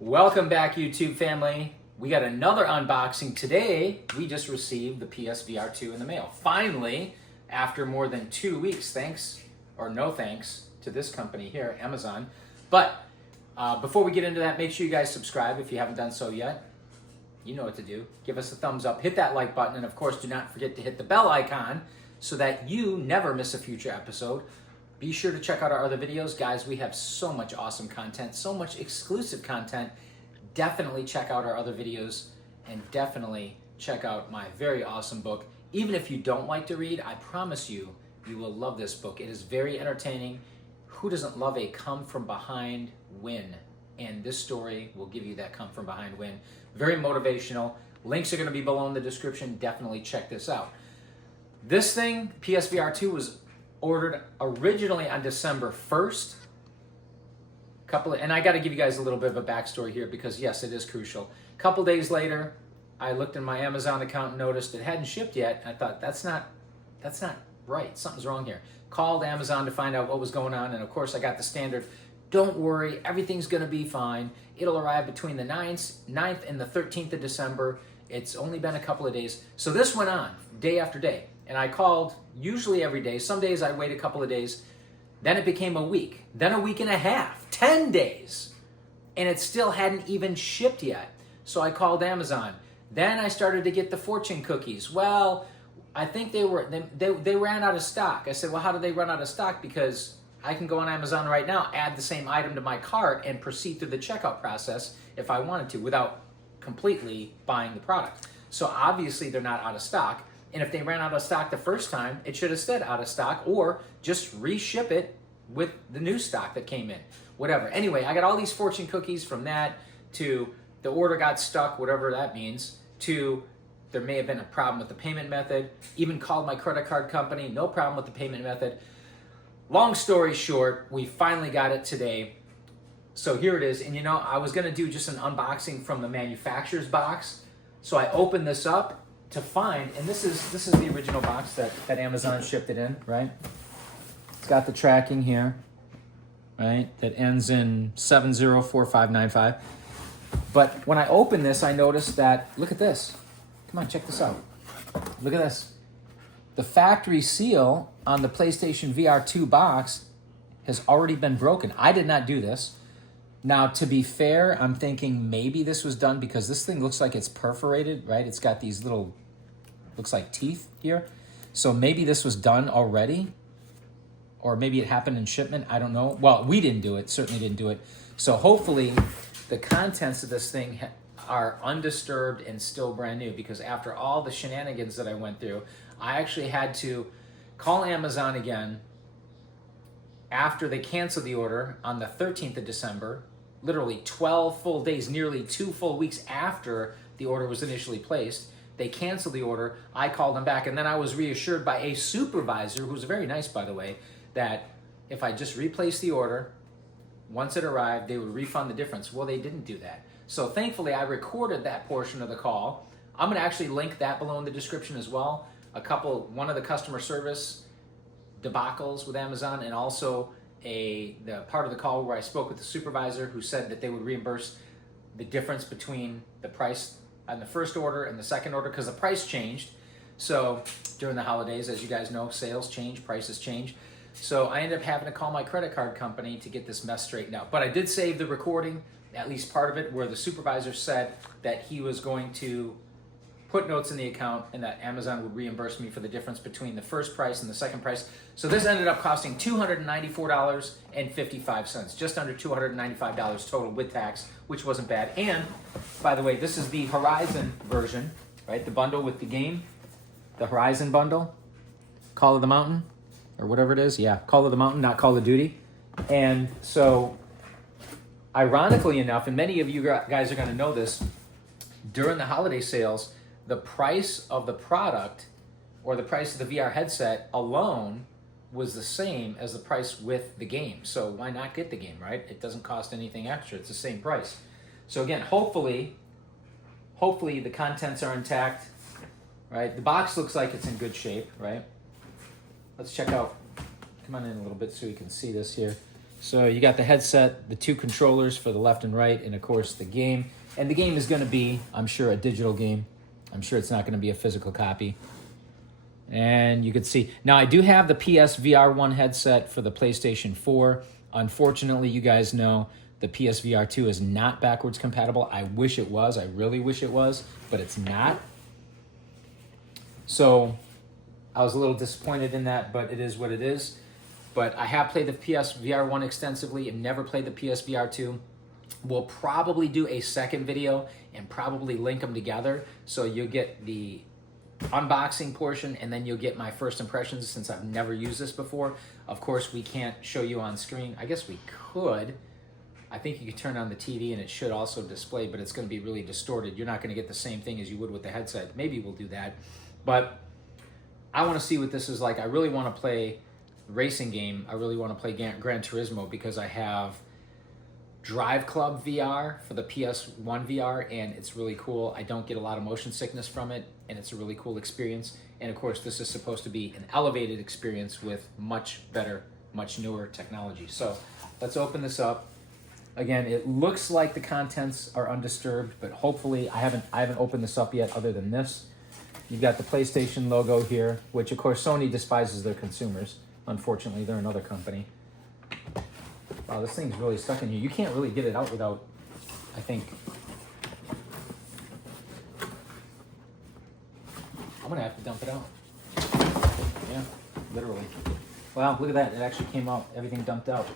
Welcome back, YouTube family. We got another unboxing today. We just received the PSVR2 in the mail. Finally, after more than 2 weeks, thanks or no thanks to this company here, Amazon. But before we get into that, make sure you guys subscribe if you haven't done so yet. You know what to do. Give us a thumbs up, hit that like button, and of course, do not forget to hit the bell icon so that you never miss a future episode. Be sure to check out our other videos. Guys, we have so much awesome content, so much exclusive content. Definitely check out our other videos and definitely check out my very awesome book. Even if you don't like to read, I promise you, you will love this book. It is very entertaining. Who doesn't love a come from behind win? And this story will give you that come from behind win. Very motivational. Links are going to be below in the description. Definitely check this out. This thing, PSVR2, was ordered originally on December 1st. And I got to give you guys a little bit of a backstory here because yes, it is crucial. A couple days later, I looked in my Amazon account and noticed it hadn't shipped yet. I thought that's not right. Something's wrong here. Called Amazon to find out what was going on, and of course I got the standard, don't worry, everything's going to be fine. It'll arrive between the 9th and the 13th of December. It's only been a couple of days. So this went on day after day. And I called usually every day. Some days I wait a couple of days. Then it became a week. Then a week and a half. 10 days. And it still hadn't even shipped yet. So I called Amazon. Then I started to get the fortune cookies. Well, I think they ran out of stock. I said, well, how did they run out of stock? Because I can go on Amazon right now, add the same item to my cart, and proceed through the checkout process if I wanted to without completely buying the product. So obviously they're not out of stock. And if they ran out of stock the first time, it should have said out of stock or just reship it with the new stock that came in. Whatever. Anyway, I got all these fortune cookies from that to the order got stuck, whatever that means, to there may have been a problem with the payment method. Even called my credit card company, no problem with the payment method. Long story short, we finally got it today. So here it is. And you know, I was going to do just an unboxing from the manufacturer's box. So I opened this up to find, and this is the original box that Amazon shipped it in, right? It's got the tracking here, right? That ends in 704595. But when I open this, I noticed that, look at this. Come on, check this out. Look at this. The factory seal on the PlayStation VR2 box has already been broken. I did not do this. Now, to be fair, I'm thinking maybe this was done because this thing looks like it's perforated, right? It's got these little, looks like teeth here. So maybe this was done already, or maybe it happened in shipment. I don't know. Well, we didn't do it, certainly didn't do it. So hopefully the contents of this thing are undisturbed and still brand new, because after all the shenanigans that I went through, I actually had to call Amazon again after they canceled the order on the 13th of December, literally 12 full days, nearly 2 full weeks after the order was initially placed. They canceled the order. I called them back, and then I was reassured by a supervisor, who's very nice, by the way, that if I just replaced the order, once it arrived, they would refund the difference. Well, they didn't do that. So thankfully, I recorded that portion of the call. I'm going to actually link that below in the description as well. One of the customer service debacles with Amazon, and also the part of the call where I spoke with the supervisor who said that they would reimburse the difference between the price on the first order and the second order because the price changed. So during the holidays, as you guys know, sales change, prices change. So I ended up having to call my credit card company to get this mess straightened out. But I did save the recording, at least part of it, where the supervisor said that he was going to put notes in the account and that Amazon would reimburse me for the difference between the first price and the second price. So this ended up costing $294.55, just under $295 total with tax, which wasn't bad. And by the way, this is the Horizon version, right? The bundle with the game, the Horizon bundle, Call of the Mountain, or whatever it is. Yeah, Call of the Mountain, not Call of Duty. And so, ironically enough, and many of you guys are going to know this, during the holiday sales, the price of the product or the price of the VR headset alone was the same as the price with the game. So why not get the game, right? It doesn't cost anything extra. It's the same price. So again, hopefully the contents are intact, right? The box looks like it's in good shape, right? Let's check out, come on in a little bit so you can see this here. So you got the headset, the two controllers for the left and right, and of course the game. And the game is going to be, I'm sure, a digital game. I'm sure it's not going to be a physical copy. And you can see, now I do have the PSVR1 headset for the PlayStation 4. Unfortunately, you guys know the PSVR2 is not backwards compatible. I wish it was. I really wish it was, but it's not. So I was a little disappointed in that, but it is what it is. But I have played the PSVR1 extensively and never played the PSVR2. We'll probably do a second video and probably link them together. So you'll get the unboxing portion and then you'll get my first impressions since I've never used this before. Of course, we can't show you on screen. I guess we could. I think you could turn on the TV and it should also display, but it's going to be really distorted. You're not going to get the same thing as you would with the headset. Maybe we'll do that. But I want to see what this is like. I really want to play racing game. I really want to play Gran Turismo because I have Drive Club VR for the PS1 VR and it's really cool. I don't get a lot of motion sickness from it and it's a really cool experience. And of course, this is supposed to be an elevated experience with much better, much newer technology. So let's open this up. Again, it looks like the contents are undisturbed, but hopefully I haven't opened this up yet other than this. You've got the PlayStation logo here, which of course Sony despises their consumers. Unfortunately, they're another company. Wow, this thing's really stuck in here. You can't really get it out without, I think. I'm gonna have to dump it out. Yeah, literally. Wow, look at that. It actually came out, everything dumped out.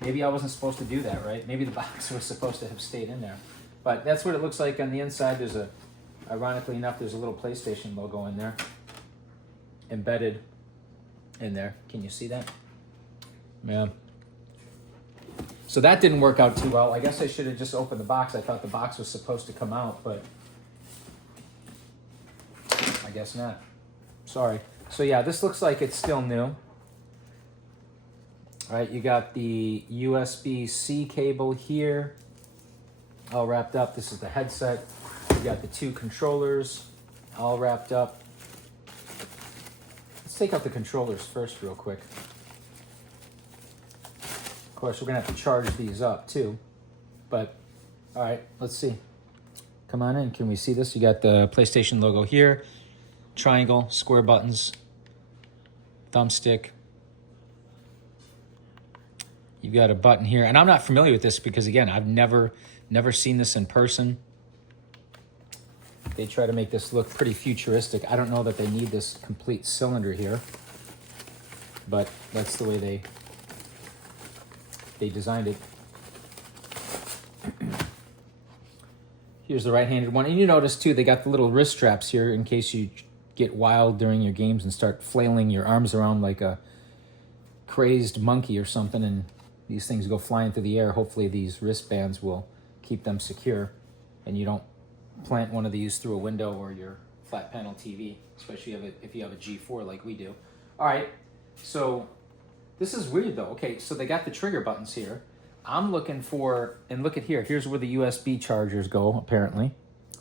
Maybe I wasn't supposed to do that, right? Maybe the box was supposed to have stayed in there. But that's what it looks like on the inside. There's a, ironically enough, there's a little PlayStation logo in there. Embedded in there. Can you see that? Yeah. So that didn't work out too well. I guess I should have just opened the box. I thought the box was supposed to come out, but I guess not. Sorry. So yeah, this looks like it's still new. All right, you got the USB-C cable here, all wrapped up. This is the headset. You got the two controllers, all wrapped up. Let's take out the controllers first real quick. Of course, we're gonna have to charge these up too. But, all right, let's see. Come on in, can we see this? You got the PlayStation logo here, triangle, square buttons, thumbstick. You've got a button here, and I'm not familiar with this because again, I've never seen this in person. They try to make this look pretty futuristic. I don't know that they need this complete cylinder here, but that's the way they designed it. Here's the right-handed one. And you notice too, they got the little wrist straps here in case you get wild during your games and start flailing your arms around like a crazed monkey or something and these things go flying through the air. Hopefully these wristbands will keep them secure and you don't plant one of these through a window or your flat panel TV, especially if you have a G4 like we do. All right, so this is weird though. Okay, so they got the trigger buttons here. I'm looking for, and look at here, here's where the USB chargers go apparently,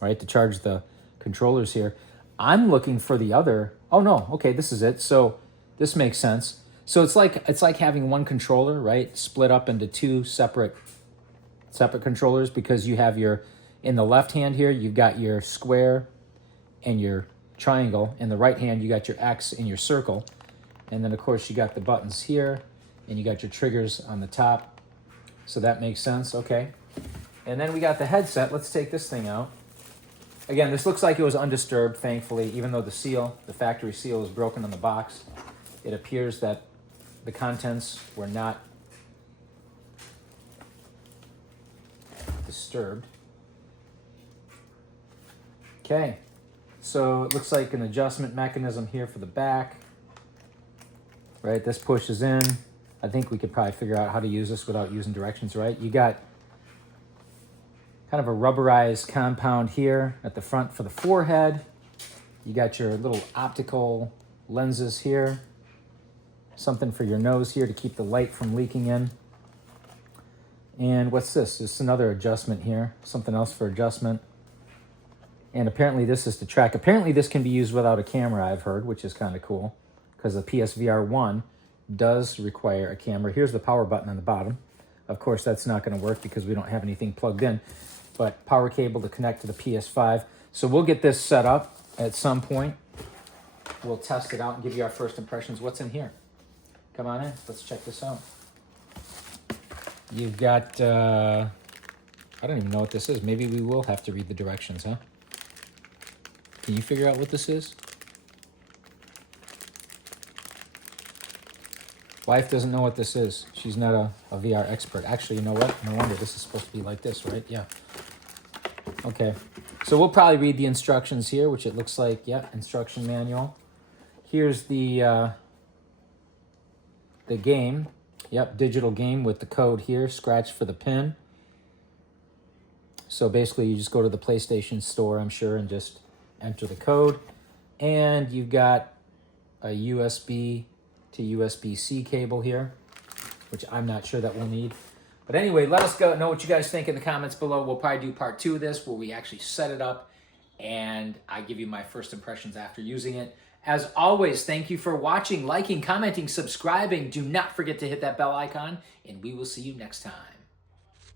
right, to charge the controllers here. I'm looking for the other, oh no, okay, this is it. So this makes sense. So it's like having one controller, right, split up into two separate controllers because you have your, in the left hand here, you've got your square and your triangle. In the right hand, you got your X and your circle. And then of course you got the buttons here and you got your triggers on the top. So that makes sense, okay. And then we got the headset. Let's take this thing out. Again, this looks like it was undisturbed, thankfully, even though the seal, the factory seal is broken on the box. It appears that the contents were not disturbed. Okay, so it looks like an adjustment mechanism here for the back. Right, this pushes in. I think we could probably figure out how to use this without using directions, right? You got kind of a rubberized compound here at the front for the forehead. You got your little optical lenses here. Something for your nose here to keep the light from leaking in. And what's this? Just another adjustment here. Something else for adjustment. And apparently this is to track. Apparently this can be used without a camera, I've heard, which is kind of cool. Because the PSVR1 does require a camera. Here's the power button on the bottom. Of course, that's not going to work because we don't have anything plugged in, but power cable to connect to the PS5. So we'll get this set up at some point. We'll test it out and give you our first impressions. What's in here? Come on in. Let's check this out. You've got, I don't even know what this is. Maybe we will have to read the directions, huh? Can you figure out what this is? Wife doesn't know what this is. She's not a VR expert. Actually, you know what? No wonder this is supposed to be like this, right? Yeah. Okay. So we'll probably read the instructions here, which it looks like, yeah, instruction manual. Here's the game. Yep, digital game with the code here. Scratch for the pin. So basically, you just go to the PlayStation store, I'm sure, and just enter the code. And you've got a USB to USB-C cable here, which I'm not sure that we'll need. But anyway, let us know what you guys think in the comments below. We'll probably do part 2 of this where we actually set it up and I give you my first impressions after using it. As always, thank you for watching, liking, commenting, subscribing. Do not forget to hit that bell icon, and we will see you next time.